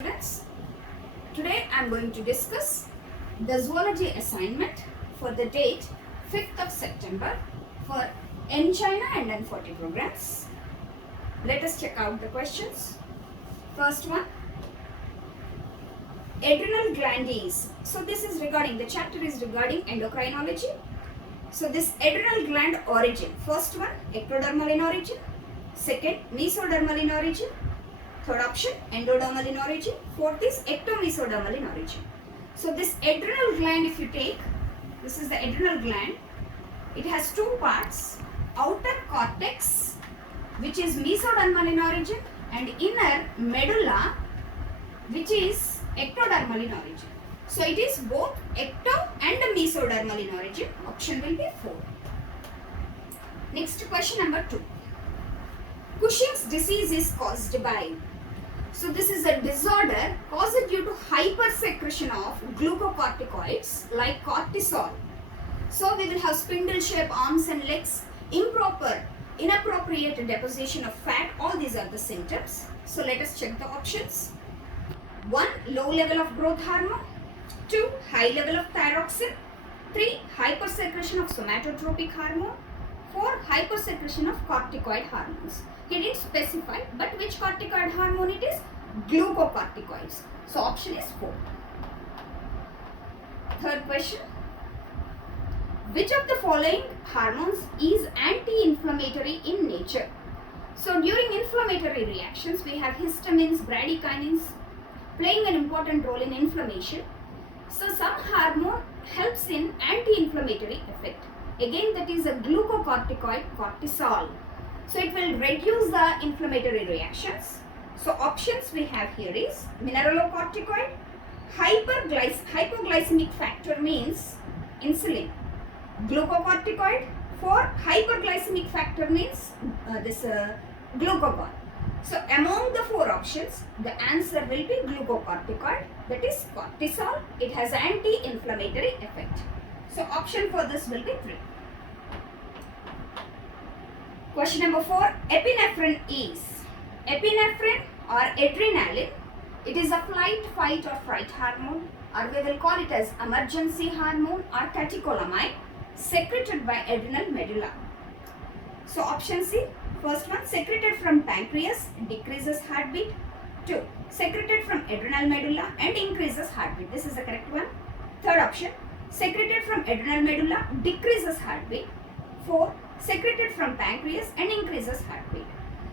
Students, today I am going to discuss the zoology assignment for the date 5th of September for N China and N40 programs. Let us check out the questions. First one, adrenal glands. So this is regarding, the chapter is regarding endocrinology. So this adrenal gland origin, first one ectodermal in origin, second mesodermal in origin, third option endodermal in origin, fourth is ectomesodermal in origin. So this adrenal gland, if you take, this is the adrenal gland. It has two parts, outer cortex which is mesodermal in origin and inner medulla which is ectodermal in origin. So it is both ecto and mesodermal in origin. Option will be 4. Next question number 2. Cushing's disease is caused by. So this is a disorder caused due to hypersecretion of glucocorticoids like cortisol. So we will have spindle-shaped arms and legs, inappropriate deposition of fat. All these are the symptoms. So let us check the options. 1. Low level of growth hormone. 2. High level of thyroxine. 3. Hypersecretion of somatotropic hormone. 4. Hypersecretion of corticoid hormones. He didn't specify, but which corticoid hormone it is? Glucocorticoids. So option is 4. Third question. Which of the following hormones is anti-inflammatory in nature? So during inflammatory reactions, we have histamines, bradykinins playing an important role in inflammation. So some hormone helps in anti-inflammatory effect. Again, that is a glucocorticoid, cortisol. So it will reduce the inflammatory reactions. So options we have here is mineralocorticoid, hypoglycemic factor means insulin, glucocorticoid. For hyperglycemic factor means glucagon. So among the 4 options, the answer will be glucocorticoid, that is cortisol. It has anti-inflammatory effect. So option for this will be 3. Question number 4. Epinephrine is. Epinephrine or adrenaline, it is a flight, fight or fright hormone, or we will call it as emergency hormone or catecholamine, secreted by adrenal medulla. So option C, first one, secreted from pancreas, decreases heartbeat. 2. Secreted from adrenal medulla and increases heartbeat. This is the correct one. Third option, secreted from adrenal medulla, decreases heartbeat. 4. Secreted from pancreas and increases heartbeat.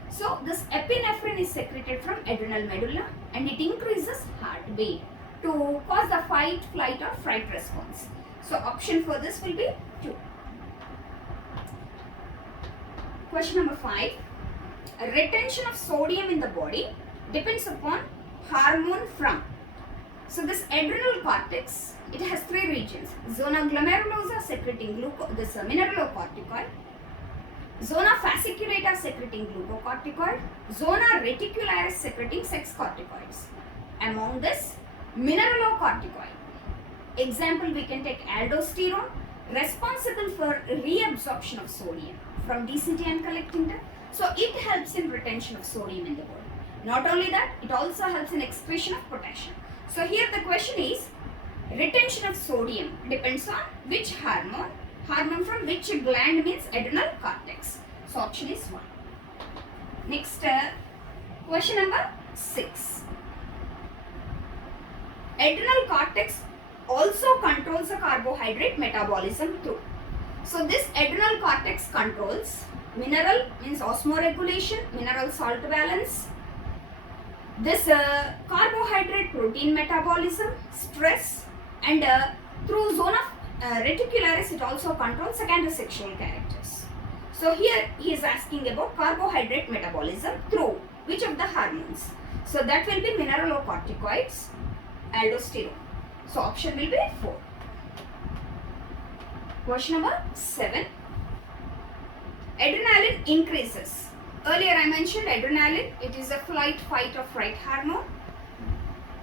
So this epinephrine is secreted from adrenal medulla and it increases heartbeat to cause the fight, flight or fright response. So option for this will be 2. Question number 5. Retention of sodium in the body depends upon hormone from. So this adrenal cortex, it has 3 regions. Zona glomerulosa secreting mineralocorticoid, zona fasciculata secreting glucocorticoid, zona reticularis secreting sex corticoids. Among this, mineralocorticoid. Example, we can take aldosterone, responsible for reabsorption of sodium from DCT and collecting duct. So it helps in retention of sodium in the body. Not only that, it also helps in excretion of potassium. So here the question is, retention of sodium depends on which hormone? Hormone from which gland means adrenal cortex. So option is 1. Next, question number 6. Adrenal cortex also controls the carbohydrate metabolism too. So this adrenal cortex controls mineral means osmoregulation, mineral salt balance, this carbohydrate protein metabolism, stress, and through zone of reticularis it also controls secondary sexual characters. So here he is asking about carbohydrate metabolism through which of the hormones? So that will be mineralocorticoids, aldosterone. So option will be 4. Question number 7. Adrenaline increases. Earlier I mentioned adrenaline, it is a flight, fight or fright hormone.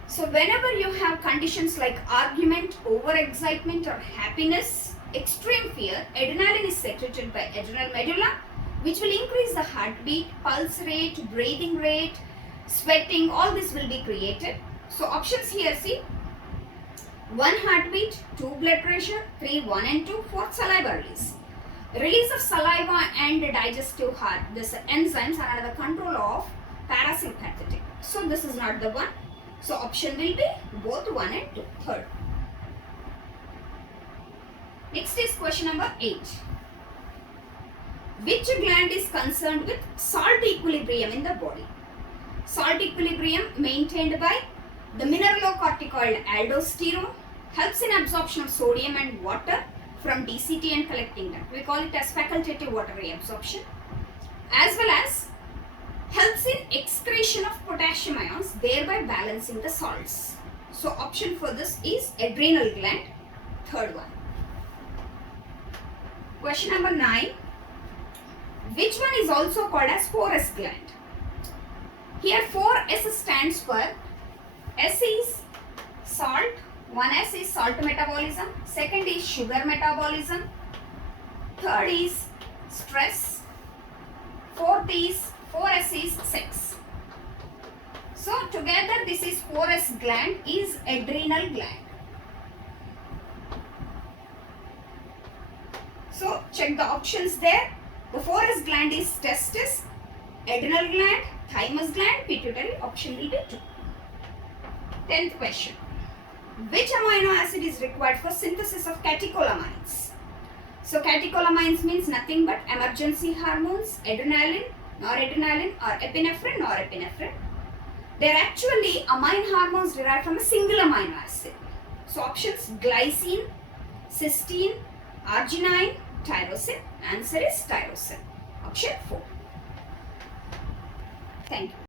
So whenever you have conditions like argument, overexcitement or happiness, extreme fear, adrenaline is secreted by adrenal medulla, which will increase the heartbeat, pulse rate, breathing rate, sweating, all this will be created. So options here, see, 1 heartbeat, 2 blood pressure, 3 1 and 2, 4 saliva release. Release of saliva and digestive this enzymes are under the control of parasympathetic. So this is not the one. So option will be both 1 and 2, third. Next is question number 8. Which gland is concerned with salt equilibrium in the body? Salt equilibrium maintained by the mineralocorticoid aldosterone, helps in absorption of sodium and water from DCT and collecting duct. We call it as facultative water reabsorption, as well as helps in excretion of potassium ions, thereby balancing the salts. So option for this is adrenal gland, third one. Question number 9. Which one is also called as 4S gland? Here 4S stands for S is salt, 1S is salt metabolism, second is sugar metabolism, third is stress, fourth is 4S is sex. So together this is 4S gland is adrenal gland. So check the options there. The 4S gland is testis, adrenal gland, thymus gland, pituitary. Option will be 2. 10th question. Which amino acid is required for synthesis of catecholamines? So catecholamines means nothing but emergency hormones, adrenaline, noradrenaline, or epinephrine, norepinephrine. They are actually amine hormones derived from a single amino acid. So options glycine, cysteine, arginine, tyrosine. Answer is tyrosine. Option 4. Thank you.